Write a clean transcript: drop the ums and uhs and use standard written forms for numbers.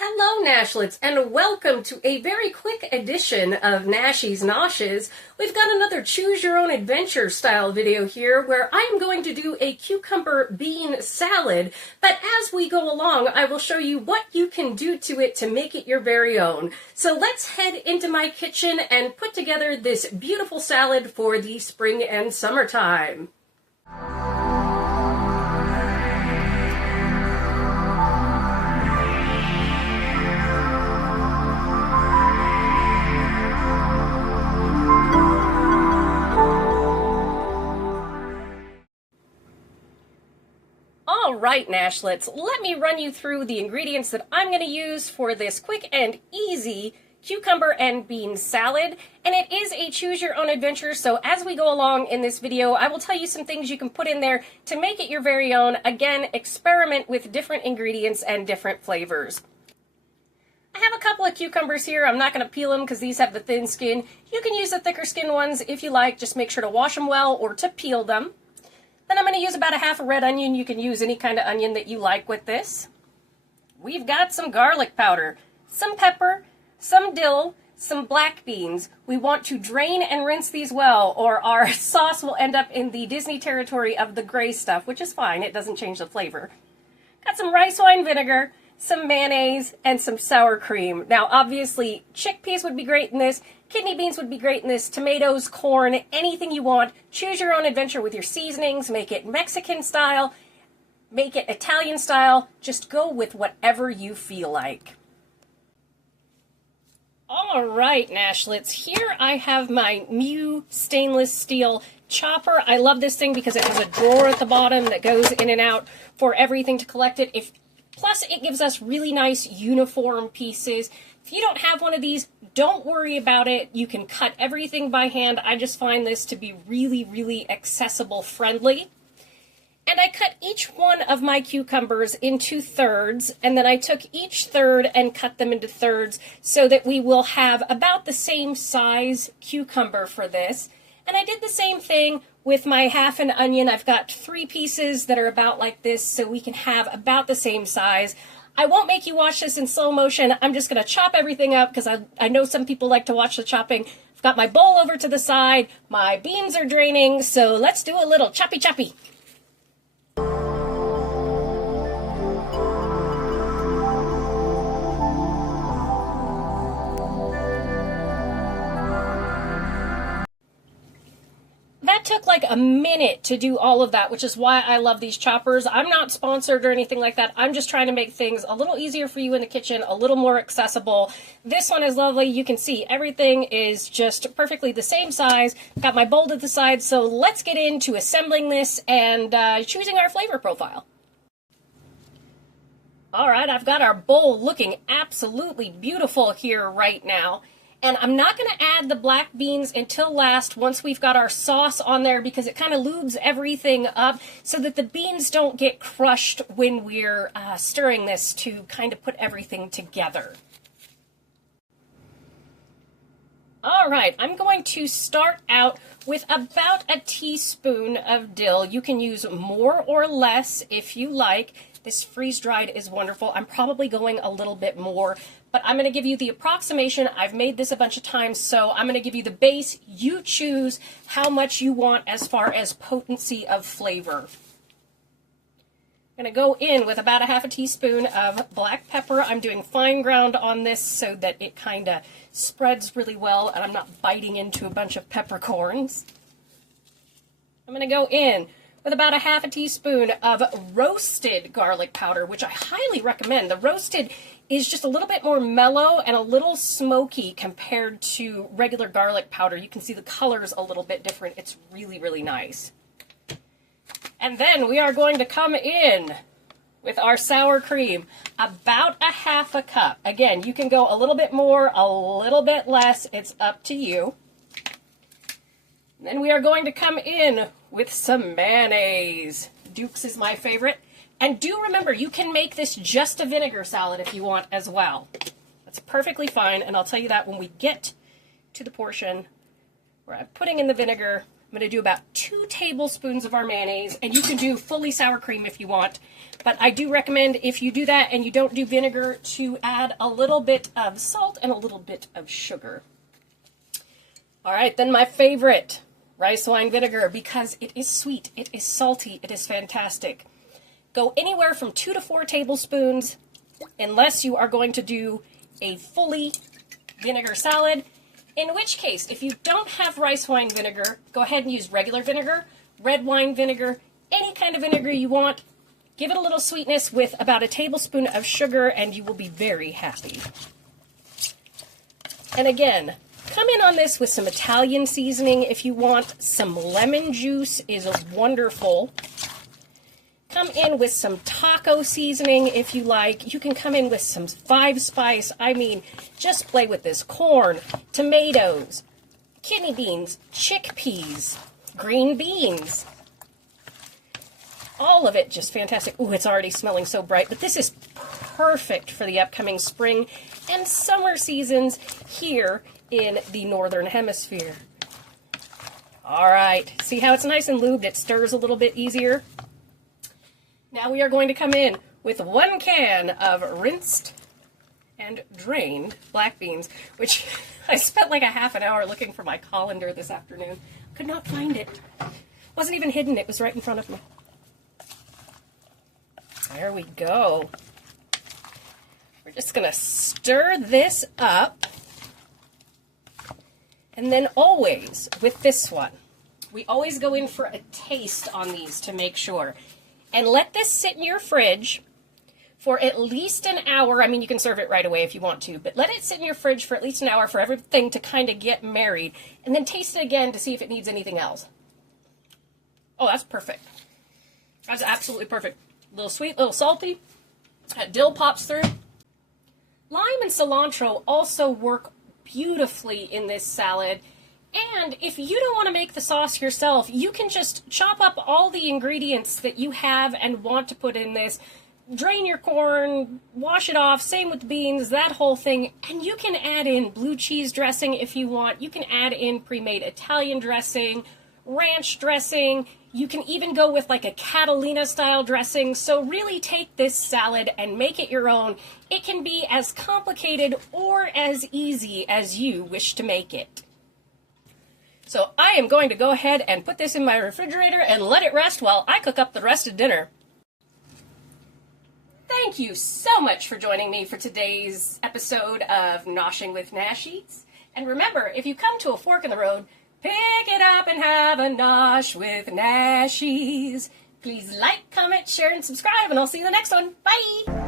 Hello, Nashlets, and welcome to a very quick edition of Nashies Noshes. We've got another choose-your-own-adventure style video here where I'm going to do a cucumber bean salad, but as we go along, I will show you what you can do to it to make it your very own. So let's head into my kitchen and put together this beautiful salad for the spring and summertime. Alright, Nashlets, let me run you through the ingredients that I'm going to use for this quick and easy cucumber and bean salad. And it is a choose-your-own-adventure, so as we go along in this video, I will tell you some things you can put in there to make it your very own. Again, experiment with different ingredients and different flavors. I have a couple of cucumbers here. I'm not going to peel them because these have the thin skin. You can use the thicker skin ones if you like. Just make sure to wash them well or to peel them. Then I'm going to use about a half a red onion. You can use any kind of onion that you like with this. We've got some garlic powder, some pepper, some dill, some black beans. We want to drain and rinse these well, or our sauce will end up in the Disney territory of the gray stuff, which is fine. It doesn't change the flavor. Got some rice wine vinegar, some mayonnaise, and some sour cream. Now, obviously, chickpeas would be great in this. Kidney beans would be great in this, tomatoes, corn, anything you want. Choose your own adventure with your seasonings. Make it Mexican style, make it Italian style. Just go with whatever you feel like. All right, Nashlets, here I have my Mew stainless steel chopper. I love this thing because it has a drawer at the bottom that goes in and out for everything to collect it. Plus, it gives us really nice uniform pieces. If you don't have one of these, don't worry about it. You can cut everything by hand. I just find this to be really, really accessible friendly. And I cut each one of my cucumbers into thirds, and then I took each third and cut them into thirds so that we will have about the same size cucumber for this. And I did the same thing with my half an onion. I've got 3 pieces that are about like this, so we can have about the same size. I won't make you watch this in slow motion. I'm just going to chop everything up because I know some people like to watch the chopping. I've got my bowl over to the side. My beans are draining, so let's do a little choppy choppy. That took like a minute to do all of that, which is why I love these choppers. I'm not sponsored or anything like that. I'm just trying to make things a little easier for you in the kitchen, a little more accessible. This one is lovely. You can see everything is just perfectly the same size. Got my bowl to the side, so let's get into assembling this and choosing our flavor profile. All right, I've got our bowl looking absolutely beautiful here right now. And I'm not going to add the black beans until last, once we've got our sauce on there, because it kind of lubes everything up so that the beans don't get crushed when we're stirring this to kind of put everything together. All right, I'm going to start out with about a teaspoon of dill. You can use more or less if you like. This freeze-dried is wonderful. I'm probably going a little bit more, but I'm going to give you the approximation. I've made this a bunch of times, so I'm going to give you the base. You choose how much you want as far as potency of flavor. I'm going to go in with about a half a teaspoon of black pepper. I'm doing fine ground on this so that it kind of spreads really well and I'm not biting into a bunch of peppercorns. I'm going to go in with about a half a teaspoon of roasted garlic powder, which I highly recommend. The roasted is just a little bit more mellow and a little smoky compared to regular garlic powder. You can see the color's a little bit different. It's really, really nice. And then we are going to come in with our sour cream, about a half a cup. Again, you can go a little bit more, a little bit less. It's up to you. And then we are going to come in with some mayonnaise. Duke's is my favorite. And do remember, you can make this just a vinegar salad if you want as well. That's perfectly fine, and I'll tell you that when we get to the portion where I'm putting in the vinegar. I'm going to do about 2 tablespoons of our mayonnaise, and you can do fully sour cream if you want. But I do recommend, if you do that and you don't do vinegar, to add a little bit of salt and a little bit of sugar. All right, then my favorite, rice wine vinegar, because it is sweet, it is salty, it is fantastic. Go anywhere from 2 to 4 tablespoons, unless you are going to do a fully vinegar salad, in which case, if you don't have rice wine vinegar, go ahead and use regular vinegar, red wine vinegar, any kind of vinegar you want. Give it a little sweetness with about a tablespoon of sugar, and you will be very happy. And again, come in on this with some Italian seasoning if you want. Some lemon juice is wonderful. Come in with some taco seasoning if you like. You can come in with some 5-spice. I mean, just play with this. Corn, tomatoes, kidney beans, chickpeas, green beans. All of it just fantastic. Ooh, it's already smelling so bright, but this is perfect for the upcoming spring and summer seasons here in the Northern Hemisphere. All right, see how it's nice and lubed? It stirs a little bit easier. Now we are going to come in with 1 can of rinsed and drained black beans, which I spent like a half an hour looking for my colander this afternoon. Could not find it. Wasn't even hidden, it was right in front of me. There we go. We're just going to stir this up. And then always, with this one, we always go in for a taste on these to make sure. And let this sit in your fridge for at least an hour. I mean, you can serve it right away if you want to, but let it sit in your fridge for at least an hour for everything to kind of get married. And then taste it again to see if it needs anything else. Oh, that's perfect. That's absolutely perfect. A little sweet, a little salty. That dill pops through. Lime and cilantro also work beautifully in this salad. And if you don't want to make the sauce yourself, you can just chop up all the ingredients that you have and want to put in this. Drain your corn, wash it off, same with the beans, that whole thing. And you can add in blue cheese dressing if you want. You can add in pre-made Italian dressing, ranch dressing. You can even go with like a Catalina style dressing. So really take this salad and make it your own. It can be as complicated or as easy as you wish to make it. So I am going to go ahead and put this in my refrigerator and let it rest while I cook up the rest of dinner. Thank you so much for joining me for today's episode of Noshing with Nashies. And remember, if you come to a fork in the road, pick it up and have a nosh with Nashies. Please like, comment, share, and subscribe, and I'll see you in the next one. Bye!